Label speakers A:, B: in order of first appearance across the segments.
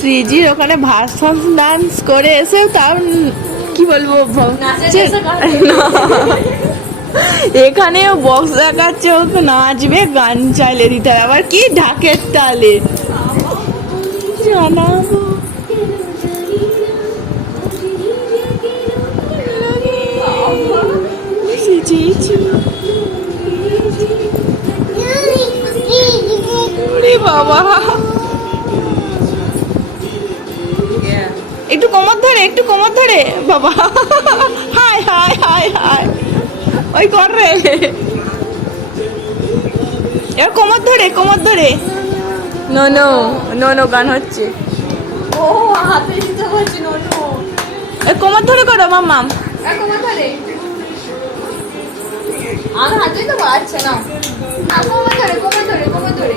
A: শ্রীজির ওখানে versus dance করে এসে তার কি বলব ভ- যে- না। এখানে বক্স দেখাচ্ছে ও তো নাচবে গান চাইলে দিতে হবে। আবার কি ঢাকের তালে। জানাব বাবা। একটু কোমর ধরে? বাবা। Hi hi hi hi. ওই কর রে। এবার কোমর ধরে কোমর ধরে। নো নো নো নো গান হচ্ছে।
B: ও হাতে দিতে বলছি নোটো
A: এ কোমর ধরে করো মাম্মাম
B: এখন ধরে। আর হাতে তো বাড়ছে না। আর কোমর ধরে কোমর ধরে কোমর ধরে।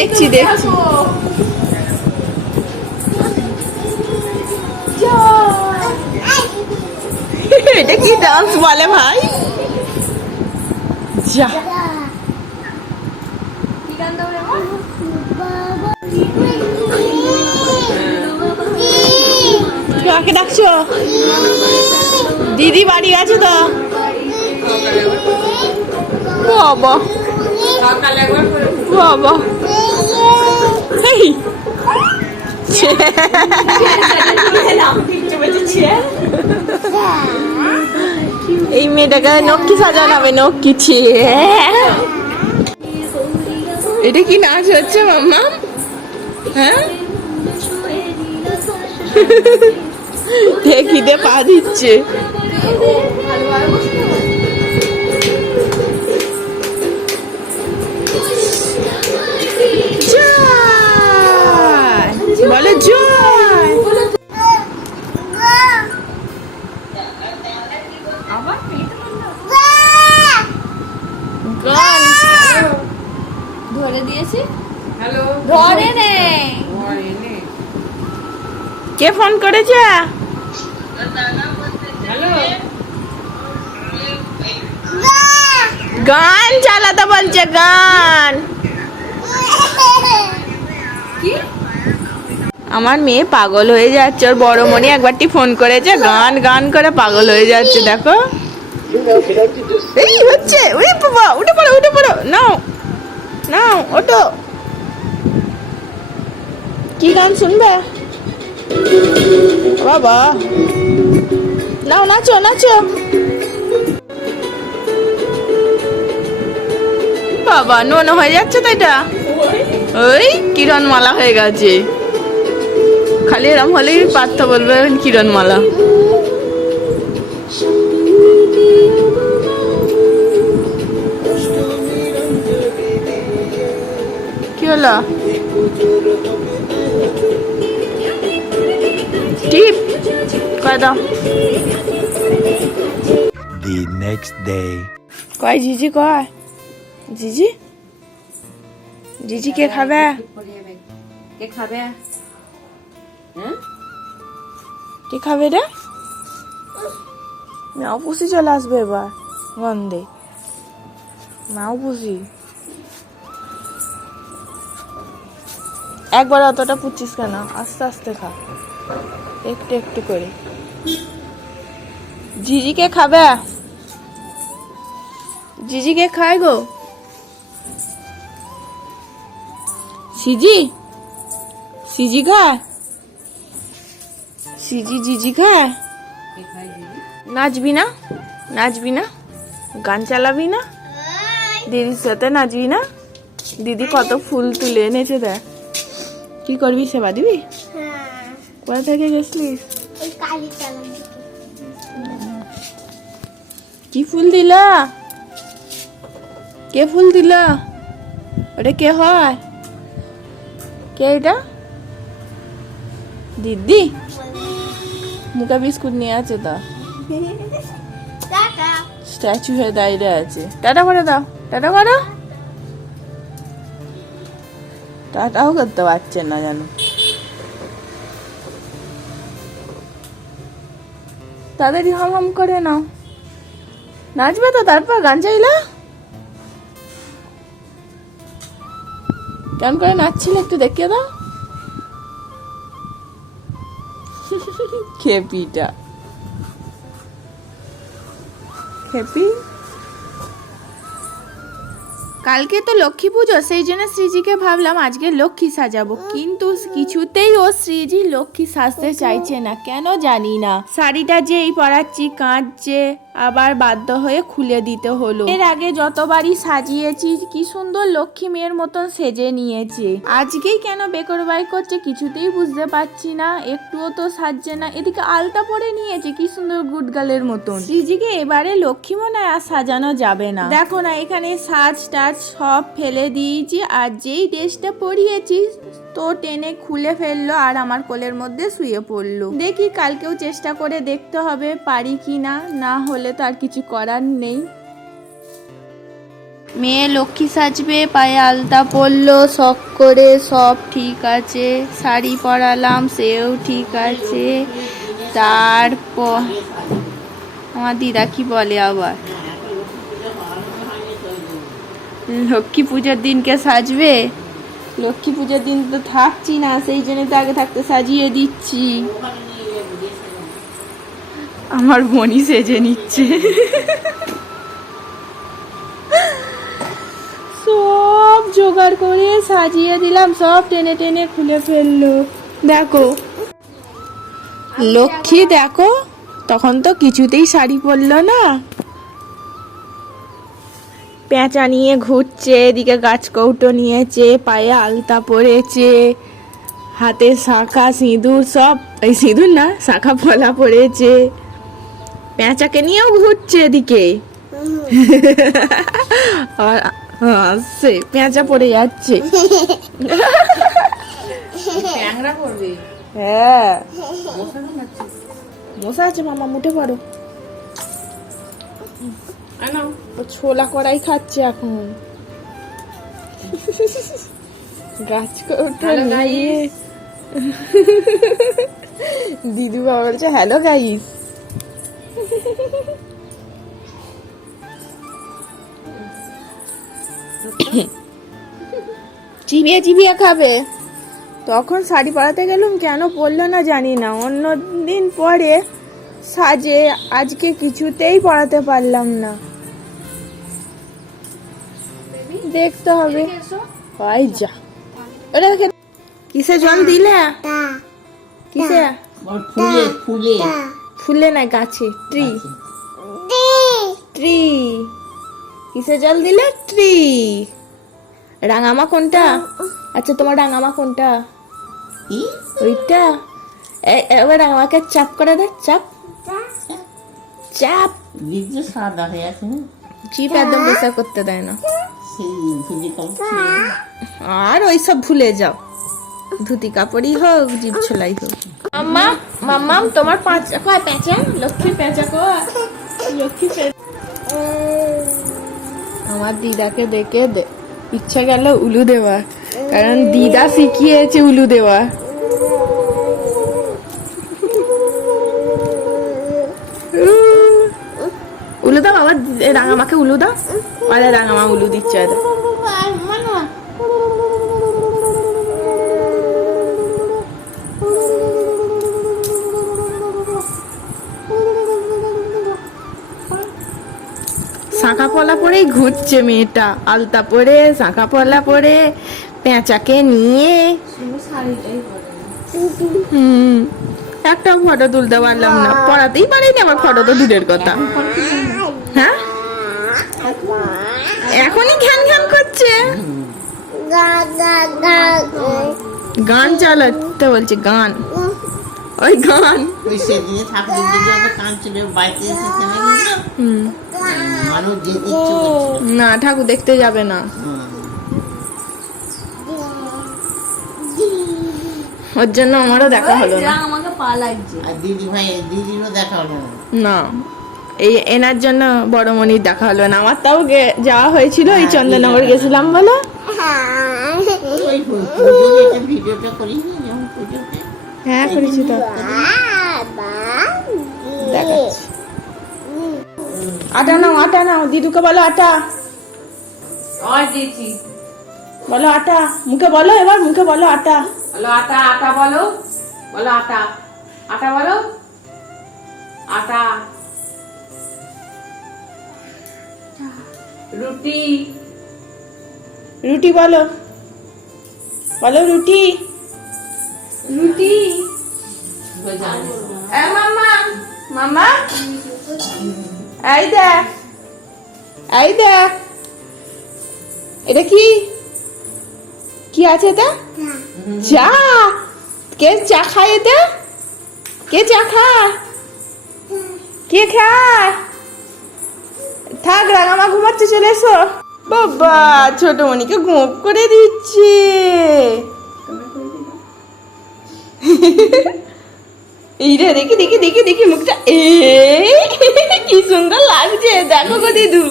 A: দেখছি দেখছি। এটা কি ডান্স বলে ভাই? যা। কাকে ডাকছো? দিদি বাড়ি আছে তো? বাবা। বাবা। এই এই মেয়েটাকে নক্কি সাজানো হবে নক্কি ছিয়ে এটা কি নাচ হচ্ছে মাম্মা? হ্যাঁ? দেখিতে পা দিচ্ছে। ফোন করেছে গান চালাতে বলছে গান। আমার মেয়ে পাগল হয়ে যাচ্ছে ওর বড় মনি একবারটি ফোন করেছে গান গান করে পাগল হয়ে যাচ্ছে দেখো। এই হচ্ছে ওরে বাবা উঠে পড়ো উঠে পড়ো নাও নাও ওটো কি গান শুনবে? বাবা। নাও, নাচো নাচো। বাবা, নোনো হয়ে যাচ্ছে তো এটা। ওই কিরণ মালা হয়ে গেছে। খালি এরম হলেই পার্থ বলবে কিরণ মালা কি হলো? দাও।
C: The next day.
A: কয় জিজি কয়? জিজি? জিজি কে খাবে?
B: কে খাবে? হ্যাঁ?
A: কে খাবে রে? মাও পুষি চলে আসবে এবার গন্ধে। মাও পুষি। একবার অতটা পুচ্ছিস কেন? আস্তে আস্তে খা। একটু একটু করে। জিজিকে খাবে? জিজিকে খায় গো। সিজি? সিজি খায়? সিজি জিজি খায়? নাচবি না? নাচবি না? গান চালাবি না? দিদির সাথে নাচবি না? দিদি কত ফুল তুলে এনেছে দেখ। কি করবি সেবা দিবি? কোথা থেকে গেছিলিস? কি ফুল দিলা? কে ফুল দিলা? ওটা কে হয়? কে এটা? দিদি? মুখা বিস্কুট নিয়ে আছে তো। স্ট্যাচু হয়ে দাঁড়িয়ে আছে। টাটা করে দাও। টাটা করো। টাটাও করতে পারছে না জানো তাড়াতাড়ি হাম হাম করে নাও। নাচবে তো, তারপর গান চাইলা? কেমন করে নাচছিলে একটু দেখিয়ে দাও। খেপিটা। খেপি? কালকে তো লক্ষ্মী পুজো, সেই জন্য শ্রীজিকে ভাবলাম আজকে লক্ষ্মী সাজাবো। কিন্তু কিছুতেই ও শ্রীজি লক্ষ্মী সাজতে চাইছে না, কেন জানি না। শাড়িটা যেই পরাচ্ছি, কাঁদছে। আবার বাধ্য হয়ে খুলে দিতে হলো। এর আগে যতবারই সাজিয়েছি, কি সুন্দর লক্ষ্মী মেয়ের মতন সেজে নিয়েছে। আজকেই কেন বেকরবাই করছে কিছুতেই বুঝতে পারছি না, একটুও তো সাজছে না। এদিকে আলতা পরে নিয়েছে, কি সুন্দর গুডগালের মতন। শ্রীজিকে এবারে লক্ষ্মী মনে আর সাজানো যাবে না। দেখো না, এখানে সাজ টাজ সব ফেলে দিয়েছি, আর যেই ড্রেসটা পরিয়েছি তো টেনে খুলে ফেলল আর আমার কোলের মধ্যে শুয়ে পড়ল। দেখি কালকেও চেষ্টা করে দেখতে হবে, পারি কি না? না হলে তো আর কিছু করার নেই। মেয়ে লক্ষ্মী সাজবে, পায়ে আলতা পরলো, শখ করে সব ঠিক আছে, শাড়ি পরালাম, সেও ঠিক আছে। তারপর আমার দিদা কি বলে আবার? লক্ষ্মী পুজোর দিনকে সাজবে? লক্ষ্মী পুজোর দিন তো থাকছি না সেই জন্য তো আগে থাকতে সাজিয়ে দিচ্ছি। আমার বোনই সেজে নিচ্ছে। সব জোগাড় করে সাজিয়ে দিলাম সব টেনে টেনে খুলে ফেলল। দেখো। লক্ষ্মী দেখো তখন তো কিছুতেই শাড়ি পরলো না। পেঁচা নিয়ে ঘুরছে এদিকে গাছ কৌটো নিয়েছে পায়ে আলতা পরেছে হাতে শাখা সিঁদুর সব এই সিঁদুর না শাখা ফলা পড়েছে পেঁচাকে নিয়েও ঘুরছে এদিকে। আর আসছে পেঁচা পড়ে যাচ্ছে। হ্যাঁ। মশা আছে মামা মুটে পারো ও ছোলা কড়াই খাচ্ছে এখন। গাছ নিয়ে। দিদু বাবা বলছে হ্যালো গাইস চিবিয়ে চিবিয়ে খাবে। তখন শাড়ি পরাতে গেলুম কেন পরলো না জানি না। অন্য দিন পরে সাজে আজকে কিছুতেই পরাতে পারলাম না। দেখতে হবে। ওই যা। ওটা দেখে কিসে জল দিলে? কিসে?
D: ফুলে ফুলে।
A: ফুলে না গাছে ট্রি। ট্রি। কিসে জল দিলে? ট্রি। রাঙামা কোনটা? আচ্ছা তোমার রাঙামা কোনটা? ওইটা? এ- এবার রাঙামাকে চাপ করে দে চাপ। চাপ।
D: সাদা হয়ে আছে।
A: চিপ একদম বসা করতে দেয় না। আর ওই সব ভুলে যাও। ধুতি কাপড়ই হোক জিভ ছোলাই হোক। মাম্মা মাম্মাম তোমার পাঁচ কয় পেঁচা? লক্ষ্মী পেঁচা কয়? লক্ষ্মী পেঁচা আমার দিদাকে দেখে দে ইচ্ছা গেল উলু দেওয়া কারণ দিদা শিখিয়েছে উলু দেওয়া উলু দাও আবার রাঙামাকে উলু দাও আরে রাঙামা উলু দিচ্ছে শাঁখা পলা পরেই ঘুরছে মেয়েটা, আলতা পরে, শাঁখা পলা পরে, পেঁচাকে নিয়ে। হুম, একটা ফটো তুলতে পারলাম না, পড়াতেই পারিনি আমার ফটো তো দূরের কথা। হ্যাঁ? এখনই ঘ্যান ঘ্যান করছে। গান চালাতে বলছে গান। ওই গান।
D: ওই সেদিনে ঠাকুরের দিকে আমরা কাঁদছিল বাড়িতে এসেছে নাকি
A: হুম।
D: মানুষ যেতে
A: না ঠাকুর দেখতে যাবে না। ওর জন্য আমারও দেখা হলো না।
B: আমাকে পা লাগছে।
D: আর দিদি ভাই দিদিরও দেখা হলো না।
A: না। এই এনার জন্য বড় মনির দেখা হলো না। আমার তাও গে- যাওয়া হয়েছিল এই চন্দননগর গেছিলাম বলো।
D: পুজোতে।
A: হ্যাঁ করেছি তো। আটা নাও আটা নাও দিদুকে বলো আটা। বলো আটা মুখে বলো এবার মুখে বলো আটা।
D: বলো আটা আটা বলো। বলো আটা। আটা বলো। আটা। রুটি।
A: রুটি বলো। বলো রুটি। রুটি। মামা মামা এই দেখ এই দেখ। এটা কি? কি আছে এটা? চা। কে চা খায় এটা? কে চা খায়? কে খায়? থাক, রাঙামা ঘুমাচ্ছে চলে এসো। বাবা, ছোট মনিকে গোপ করে দিচ্ছে। এই দেখি দেখি দেখি দেখি মুখটা। এ, কি সুন্দর লাগছে। দেখো গো দিদু।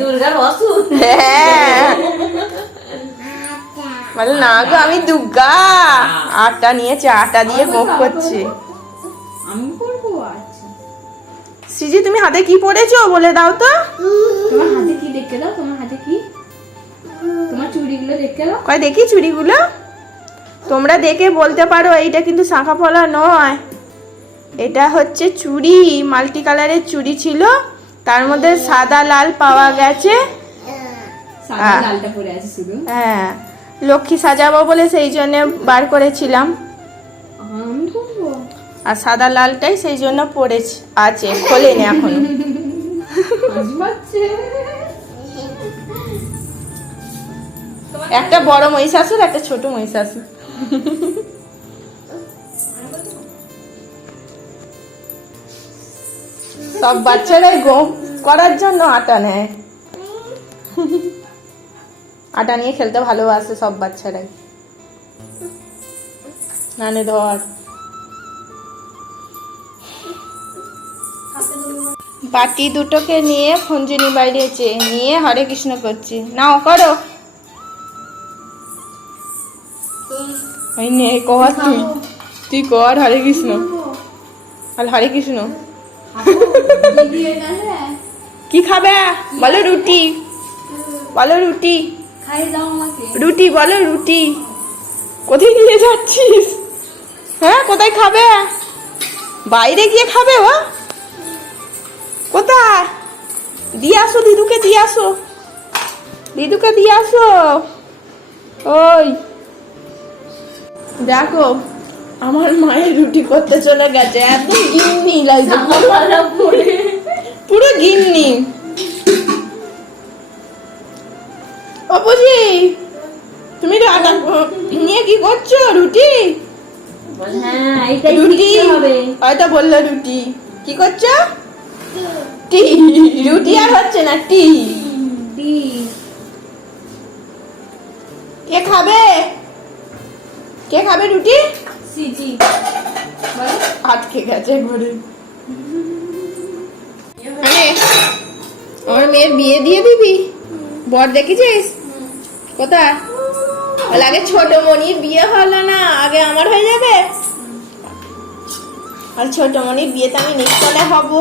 D: দুর্গার
A: হ্যাঁ। বলে, না গো, আমি দুর্গা আটা নিয়েছে আটা দিয়ে গোপ করছে।
B: আমি
A: সিজি তুমি হাতে কি পড়েছো বলে দাও তো।
B: তোমার হাতে কি দেখতে দাও? তোমার হাতে কি? তোমার চুড়িগুলো দেখতে দাও।
A: কয় দেখি চুড়িগুলো। তোমরা দেখে বলতে পারো এইটা কিন্তু শাঁখা ফলা নয়। এটা হচ্ছে চুড়ি মাল্টি কালারের চুড়ি ছিল। তার মধ্যে সাদা লাল পাওয়া গেছে। হ্যাঁ। হ্যাঁ। লক্ষ্মী সাজাবো বলে সেই জন্য বার করেছিলাম। আর সাদা লালটাই সেই জন্য পড়েছে। আছে খোলেনি
B: এখনও।
A: একটা বড় মহিষাসুর, একটা ছোট মহিষাসুর। সব বাচ্চারাই গম করার জন্য আটা নেয়। আটা নিয়ে খেলতে ভালোবাসে সব বাচ্চারাই। নানে ধর। বাটি দুটোকে নিয়ে ফঞ্জুনি বাইরেছে নিয়ে হরে কৃষ্ণ করছি। নাও, করো। তুই। কর হরে কৃষ্ণ। আর হরে কৃষ্ণ। কি খাবে? বলো রুটি। বলো রুটি। রুটি, বলো রুটি। কোথায় নিয়ে যাচ্ছিস? হ্যাঁ কোথায় খাবে? বাইরে গিয়ে খাবে ও? কোথায়? দিয়ে আসো দিদুকে দিয়ে আসো। দিদুকে দিয়ে আসো। ওই। দেখো আমার মায়ের রুটি করতে চলে গেছে। এত গিন্নি লাগছে পুরো গিন্নি। অপজি তুমি তো আটা নিয়ে কি করছ রুটি?
B: হ্যাঁ
A: রুটি। হয়তো বলল রুটি। কি করছ? টি রুটি আর হচ্ছে না টি।
B: টি।
A: কে খাবে? কে খাবে রুটি?
B: সিজি
A: আটকে গেছে ঘরে আমার মেয়ের বিয়ে দিয়ে দিবি? বর দেখেছিস? কোথায়? বলে আগে ছোট মনির বিয়ে হলো না আগে আমার হয়ে যাবে। আর ছোট মনির বিয়েতে আমি নিশ্চয় হব।